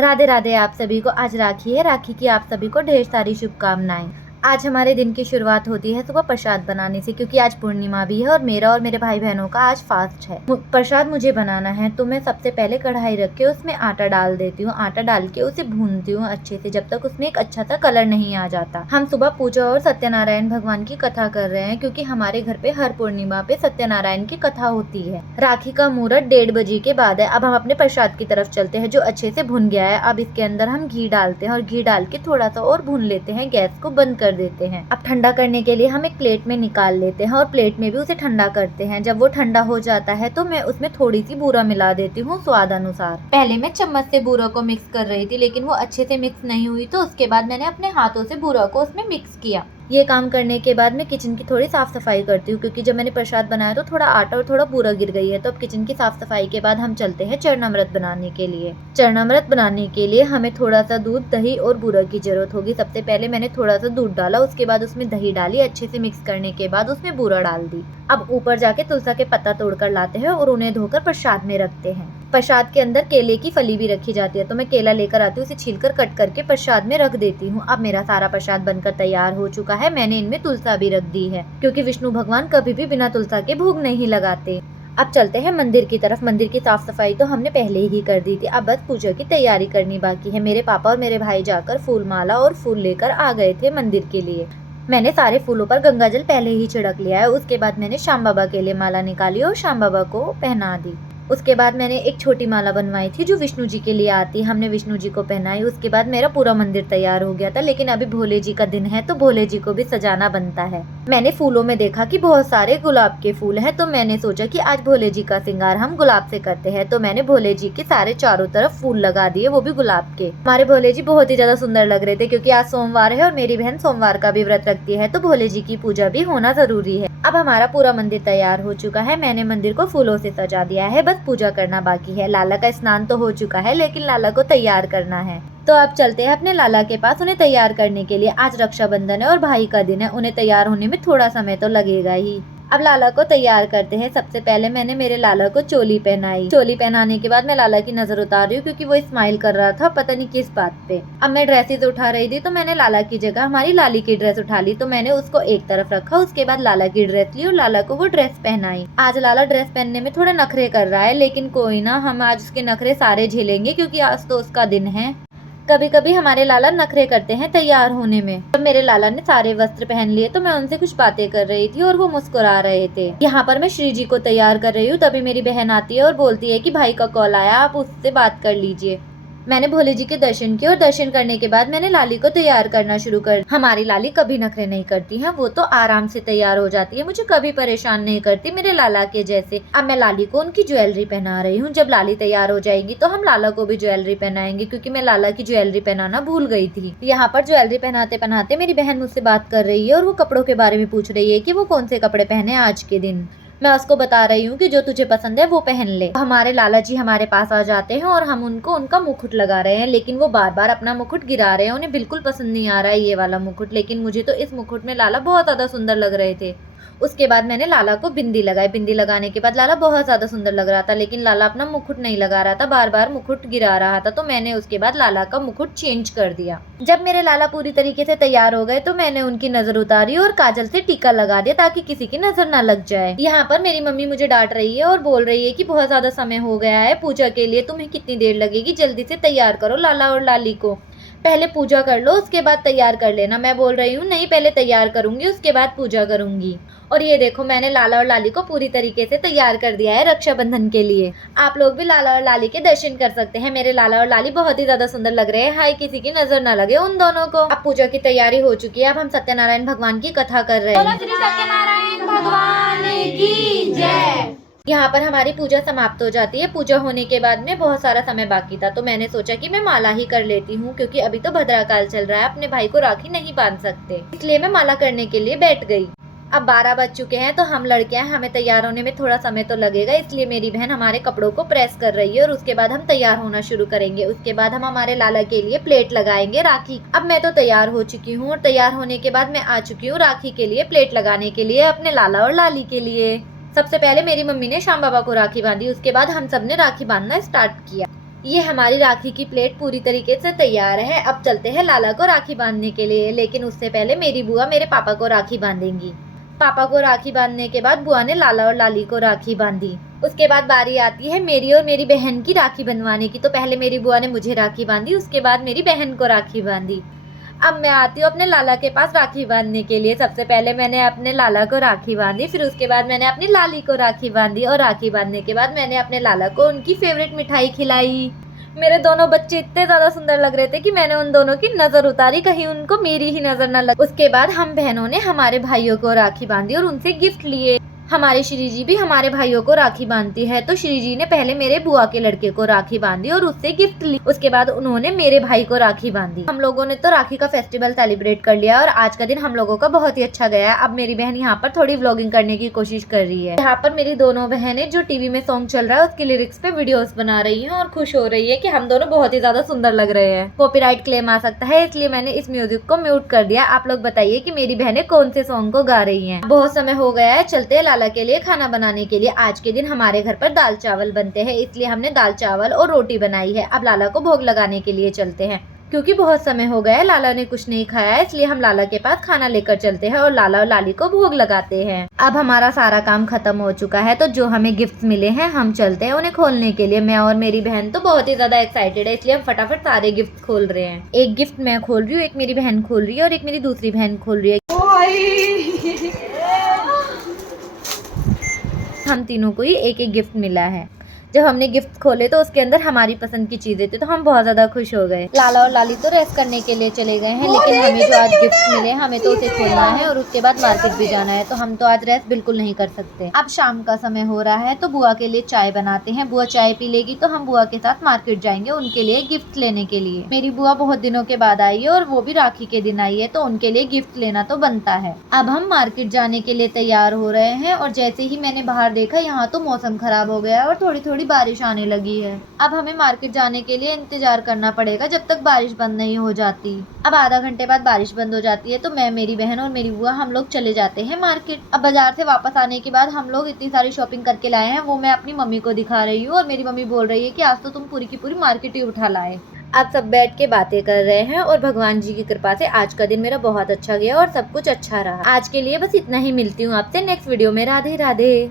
राधे राधे आप सभी को। आज राखी है। राखी की आप सभी को ढेर सारी शुभकामनाएं। आज हमारे दिन की शुरुआत होती है सुबह प्रसाद बनाने से, क्योंकि आज पूर्णिमा भी है और मेरा और मेरे भाई बहनों का आज फास्ट है। प्रसाद मुझे बनाना है, तो मैं सबसे पहले कढ़ाई रख के उसमें आटा डाल देती हूँ। आटा डाल के उसे भूनती हूँ अच्छे से, जब तक उसमें एक अच्छा सा कलर नहीं आ जाता। हम सुबह पूजा और सत्यनारायण भगवान की कथा कर रहे हैं, क्योंकि हमारे घर पे हर पूर्णिमा पे सत्यनारायण की कथा होती है। राखी का मुहूर्त 1:30 बजे के बाद है। अब हम अपने प्रसाद की तरफ चलते हैं, जो अच्छे से भुन गया है। अब इसके अंदर हम घी डालते हैं और घी डाल के थोड़ा सा और भून लेते हैं। गैस को बंद कर देते हैं। अब ठंडा करने के लिए हम एक प्लेट में निकाल लेते हैं और प्लेट में भी उसे ठंडा करते हैं। जब वो ठंडा हो जाता है तो मैं उसमें थोड़ी सी बूरा मिला देती हूँ स्वाद अनुसार। पहले मैं चम्मच से बूरा को मिक्स कर रही थी, लेकिन वो अच्छे से मिक्स नहीं हुई, तो उसके बाद मैंने अपने हाथों से बूरा को उसमें मिक्स किया। ये काम करने के बाद मैं किचन की थोड़ी साफ सफाई करती हूँ, क्योंकि जब मैंने प्रसाद बनाया तो थोड़ा आटा और थोड़ा बूरा गिर गई है। तो अब किचन की साफ सफाई के बाद हम चलते हैं चरणामृत बनाने के लिए। चरणामृत बनाने के लिए हमें थोड़ा सा दूध, दही और बूरा की जरूरत होगी। सबसे पहले मैंने थोड़ा सा दूध डाला, उसके बाद उसमें दही डाली, अच्छे से मिक्स करने के बाद उसमें बूरा डाल दी। अब ऊपर जाके तुलसी के पत्ता तोड़कर लाते हैं और उन्हें धोकर प्रसाद में रखते हैं। प्रसाद के अंदर केले की फली भी रखी जाती है, तो मैं केला लेकर आती हूँ, उसे छीलकर कट करके प्रसाद में रख देती हूँ। अब मेरा सारा प्रसाद बनकर तैयार हो चुका है। मैंने इनमें तुलसा भी रख दी है, क्योंकि विष्णु भगवान कभी भी बिना तुलसा के भोग नहीं लगाते। अब चलते हैं मंदिर की तरफ। मंदिर की साफ सफाई तो हमने पहले ही कर दी थी, अब बस पूजा की तैयारी करनी बाकी है। मेरे पापा और मेरे भाई जाकर फूल माला और फूल लेकर आ गए थे मंदिर के लिए। मैंने सारे फूलों पर गंगाजल पहले ही छिड़क लिया है। उसके बाद मैंने श्याम बाबा के लिए माला निकाली और श्याम बाबा को पहना दी। उसके बाद मैंने एक छोटी माला बनवाई थी जो विष्णु जी के लिए आती, हमने विष्णु जी को पहनाई। उसके बाद मेरा पूरा मंदिर तैयार हो गया था, लेकिन अभी भोले जी का दिन है तो भोले जी को भी सजाना बनता है। मैंने फूलों में देखा कि बहुत सारे गुलाब के फूल हैं, तो मैंने सोचा कि आज भोले जी का श्रृंगार हम गुलाब से करते हैं। तो मैंने भोले जी के सारे चारों तरफ फूल लगा दिए, वो भी गुलाब के। हमारे भोले जी बहुत ही ज्यादा सुंदर लग रहे थे, क्योंकि आज सोमवार है और मेरी बहन सोमवार का भी व्रत रखती है, तो भोले जी की पूजा भी होना जरूरी है। अब हमारा पूरा मंदिर तैयार हो चुका है। मैंने मंदिर को फूलों से सजा दिया है, बस पूजा करना बाकी है। लाला का स्नान तो हो चुका है, लेकिन लाला को तैयार करना है। तो अब चलते हैं अपने लाला के पास उन्हें तैयार करने के लिए। आज रक्षाबंधन है और भाई का दिन है, उन्हें तैयार होने में थोड़ा समय तो लगेगा ही। अब लाला को तैयार करते हैं। सबसे पहले मैंने मेरे लाला को चोली पहनाई। चोली पहनाने के बाद मैं लाला की नजर उतार रही हूँ, क्योंकि वो स्माइल कर रहा था पता नहीं किस बात पे। अब मैं ड्रेसेस उठा रही थी, तो मैंने लाला की जगह हमारी लाली की ड्रेस उठा ली। तो मैंने उसको एक तरफ रखा, उसके बाद लाला की ड्रेस ली और लाला को वो ड्रेस पहनाई। आज लाला ड्रेस पहनने में थोड़ा नखरे कर रहा है, लेकिन कोई ना, हम आज उसके नखरे सारे झेलेंगे, क्योंकि आज तो उसका दिन है। कभी कभी हमारे लाला नखरे करते हैं तैयार होने में। जब मेरे लाला ने सारे वस्त्र पहन लिए तो मैं उनसे कुछ बातें कर रही थी और वो मुस्कुरा रहे थे। यहाँ पर मैं श्री जी को तैयार कर रही हूँ, तभी मेरी बहन आती है और बोलती है कि भाई का कॉल आया, आप उससे बात कर लीजिए। मैंने भोले जी के दर्शन किए और दर्शन करने के बाद मैंने लाली को तैयार करना शुरू कर। हमारी लाली कभी नखरे नहीं करती है, वो तो आराम से तैयार हो जाती है, मुझे कभी परेशान नहीं करती मेरे लाला के जैसे। अब मैं लाली को उनकी ज्वेलरी पहना रही हूँ। जब लाली तैयार हो जाएगी तो हम लाला को भी ज्वेलरी पहनाएंगे, क्योंकि मैं लाला की ज्वेलरी पहनाना भूल गई थी। यहाँ पर ज्वेलरी पहनाते पहनाते मेरी बहन मुझसे बात कर रही है और वो कपड़ों के बारे में पूछ रही है कि वो कौन से कपड़े पहने आज के दिन। मैं उसको बता रही हूँ कि जो तुझे पसंद है वो पहन ले। हमारे लाला जी हमारे पास आ जाते हैं और हम उनको उनका मुकुट लगा रहे हैं, लेकिन वो बार बार अपना मुकुट गिरा रहे हैं। उन्हें बिल्कुल पसंद नहीं आ रहा है ये वाला मुकुट, लेकिन मुझे तो इस मुकुट में लाला बहुत ज्यादा सुंदर लग रहे थे। उसके बाद मैंने लाला को बिंदी लगाई। बिंदी लगाने के बाद लाला बहुत ज्यादा सुंदर लग रहा था, लेकिन लाला अपना मुकुट नहीं लगा रहा था, बार बार मुकुट गिरा रहा था। तो मैंने उसके बाद लाला का मुकुट चेंज कर दिया। जब मेरे लाला पूरी तरीके से तैयार हो गए तो मैंने उनकी नजर उतारी और काजल से टीका लगा दिया, ताकि किसी की नजर ना लग जाए। यहाँ पर मेरी मम्मी मुझे डांट रही है और बोल रही है कि बहुत ज्यादा समय हो गया है पूजा के लिए, तुम्हें कितनी देर लगेगी, जल्दी से तैयार करो लाला और लाली को। पहले पूजा कर लो, उसके बाद तैयार कर लेना। मैं बोल रही हूँ नहीं, पहले तैयार करूंगी उसके बाद पूजा करूंगी। और ये देखो, मैंने लाला और लाली को पूरी तरीके से तैयार कर दिया है रक्षाबंधन के लिए। आप लोग भी लाला और लाली के दर्शन कर सकते हैं। मेरे लाला और लाली बहुत ही ज्यादा सुंदर लग रहे हैं, हाय किसी की नजर ना लगे उन दोनों को। अब पूजा की तैयारी हो चुकी है। अब हम सत्यनारायण भगवान की कथा कर रहे हैं। सत्यनारायण भगवान की जय। यहाँ पर हमारी पूजा समाप्त हो जाती है। पूजा होने के बाद में बहुत सारा समय बाकी था, तो मैंने सोचा कि मैं माला ही कर लेती हूँ, क्योंकि अभी तो भद्रा काल चल रहा है, अपने भाई को राखी नहीं बांध सकते, इसलिए मैं माला करने के लिए बैठ गई। अब 12 बज चुके हैं, तो हम लड़कियां हैं, हमें तैयार होने में थोड़ा समय तो लगेगा, इसलिए मेरी बहन हमारे कपड़ों को प्रेस कर रही है और उसके बाद हम तैयार होना शुरू करेंगे। उसके बाद हम हमारे लाला के लिए प्लेट लगाएंगे राखी। अब मैं तो तैयार हो चुकी हूँ और तैयार होने के बाद मैं आ चुकी हूँ राखी के लिए प्लेट लगाने के लिए अपने लाला और लाली के लिए। सबसे पहले मेरी मम्मी ने श्याम बाबा को राखी बांधी, उसके बाद हम सब ने राखी बांधना स्टार्ट किया। ये हमारी राखी की प्लेट पूरी तरीके से तैयार है। अब चलते हैं लाला को राखी बांधने के लिए, लेकिन उससे पहले मेरी बुआ मेरे पापा को राखी बांधेंगी। पापा को राखी बांधने के बाद बुआ ने लाला और लाली को राखी बांधी। उसके बाद बारी आती है मेरी और मेरी बहन की राखी बंधवाने की। तो पहले मेरी बुआ ने मुझे राखी बांधी, उसके बाद मेरी बहन को राखी बांधी। अब मैं आती हूँ अपने लाला के पास राखी बांधने के लिए। सबसे पहले मैंने अपने लाला को राखी बांधी, फिर उसके बाद मैंने अपनी लाली को राखी बांधी, और राखी बांधने के बाद मैंने अपने लाला को उनकी फेवरेट मिठाई खिलाई। मेरे दोनों बच्चे इतने ज्यादा सुंदर लग रहे थे कि मैंने उन दोनों की नजर उतारी, कहीं उनको मेरी ही नजर न लगे। उसके बाद हम बहनों ने हमारे भाइयों को राखी बांधी और उनसे गिफ्ट लिए। हमारे श्री जी भी हमारे भाइयों को राखी बांधती है, तो श्री जी ने पहले मेरे बुआ के लड़के को राखी बांधी और उससे गिफ्ट ली। उसके बाद उन्होंने मेरे भाई को राखी बांधी। हम लोगों ने तो राखी का फेस्टिवल सेलिब्रेट कर लिया और आज का दिन हम लोगों का बहुत ही अच्छा गया। अब मेरी बहन यहाँ पर थोड़ी व्लॉगिंग करने की कोशिश कर रही है। यहाँ पर मेरी दोनों बहनें जो टीवी में सॉन्ग चल रहा है उसके लिरिक्स पे वीडियोस बना रही है और खुश हो रही है कि हम दोनों बहुत ही ज्यादा सुंदर लग रहे हैं। कॉपीराइट क्लेम आ सकता है, इसलिए मैंने इस म्यूजिक को म्यूट कर दिया। आप लोग बताइए कि मेरी बहनें कौन से सॉन्ग को गा रही हैं। बहुत समय हो गया है, चलते हैं लाला के लिए खाना बनाने के लिए। आज के दिन हमारे घर पर दाल चावल बनते हैं, इसलिए हमने दाल चावल और रोटी बनाई है। अब लाला को भोग लगाने के लिए चलते हैं, क्योंकि बहुत समय हो गया है, लाला ने कुछ नहीं खाया है, इसलिए हम लाला के पास खाना लेकर चलते हैं और लाला और लाली को भोग लगाते हैं। अब हमारा सारा काम खत्म हो चुका है, तो जो हमें गिफ्ट मिले हैं हम चलते हैं उन्हें खोलने के लिए। मैं और मेरी बहन तो बहुत ही ज्यादा एक्साइटेड है, इसलिए हम फटाफट सारे गिफ्ट खोल रहे हैं। एक गिफ्ट मैं खोल रही हूँ, एक मेरी बहन खोल रही है और एक मेरी दूसरी बहन खोल रही है। हम तीनों को ही एक एक गिफ्ट मिला है। जब हमने गिफ्ट खोले तो उसके अंदर हमारी पसंद की चीजें थी, तो हम बहुत ज्यादा खुश हो गए। लाला और लाली तो रेस्ट करने के लिए चले गए हैं, लेकिन हमें जो आज गिफ्ट मिले हमें तो उसे खोलना है और उसके बाद मार्केट भी जाना है, तो हम तो आज रेस्ट बिल्कुल नहीं कर सकते। अब शाम का समय हो रहा है, तो बुआ के लिए चाय बनाते हैं। बुआ चाय पी लेगी तो हम बुआ के साथ मार्केट जाएंगे उनके लिए गिफ्ट लेने के लिए। मेरी बुआ बहुत दिनों के बाद आई है और वो भी राखी के दिन आई है, तो उनके लिए गिफ्ट लेना तो बनता है। अब हम मार्केट जाने के लिए तैयार हो रहे हैं और जैसे ही मैंने बाहर देखा, यहाँ तो मौसम खराब हो गया है और थोड़ी थोड़ी बारिश आने लगी है। अब हमें मार्केट जाने के लिए इंतजार करना पड़ेगा जब तक बारिश बंद नहीं हो जाती। अब आधा घंटे बाद बारिश बंद हो जाती है, तो मैं, मेरी बहन और मेरी बुआ हम लोग चले जाते हैं मार्केट। अब बाजार से वापस आने के बाद हम लोग इतनी सारी शॉपिंग करके लाए हैं, वो मैं अपनी मम्मी को दिखा रही हूँ और मेरी मम्मी बोल रही है कि आज तो तुम पूरी की पूरी मार्केट ही उठा लाए। अब सब बैठ के बातें कर रहे हैं और भगवान जी की कृपा से आज का दिन मेरा बहुत अच्छा गया और सब कुछ अच्छा रहा। आज के लिए बस इतना ही, मिलती हूँ आपसे नेक्स्ट वीडियो में। राधे राधे।